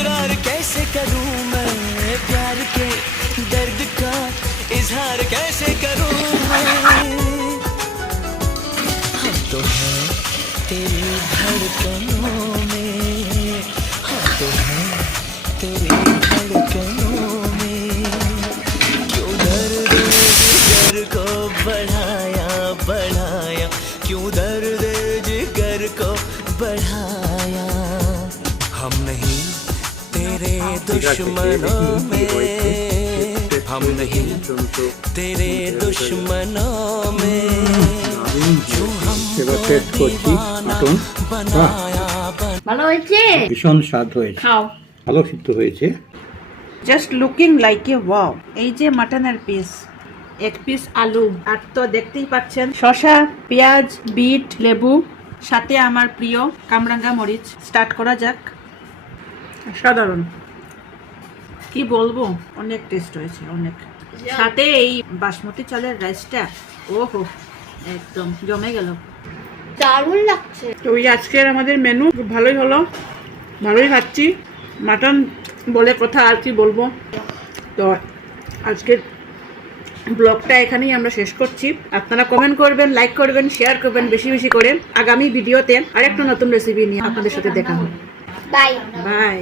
इकरार कैसे करूं मैं, प्यार के दर्द का इजहार कैसे करूं मैं। हम तो हैं तेरी धड़कनों में, हम तो हैं तेरी धड़कनों में। क्यों दर्द जिगर को बढ़ाया बढ़ाया, क्यों दर्द जिगर को बढ़ाया। हम नहीं तेरे दुश्मनों में, हम नहीं तेरे दुश्मनों में। जो हमको दीवाना बनाया ভালো হয়েছে? ভীষণ স্বাদ হয়েছে, খাও। ভালো সিদ্ধ হয়েছে। Just looking like a wow. এই যে মাটনের পিস, এক পিস আলু, আর তো দেখতেই পাচ্ছেন শসা, পেঁয়াজ, বিট, লেবু, সাথে আমার প্রিয় কামরাঙ্গা মরিচ। স্টার্ট করা যাক। সাধারণ কি বলবো, অনেক টেস্ট হয়েছে, অনেক। সাথে এই বাসমতি চালের রাইসটা, ওহো একদম জমে গেল। দারুণ লাগছে। তো এই আজকের আমাদের মেনু ভালোই হলো, ভালোই খাচ্ছি। মাটন বলে কথা, আর কি বলবো। তো আজকের ব্লগটা এখানেই আমরা শেষ করছি। আপনারা কমেন্ট করবেন, লাইক করবেন, শেয়ার করবেন বেশি বেশি করে। আগামী ভিডিওতে আরেকটা নতুন রেসিপি নিয়ে আপনাদের সাথে দেখা হবে। বাই। বাই।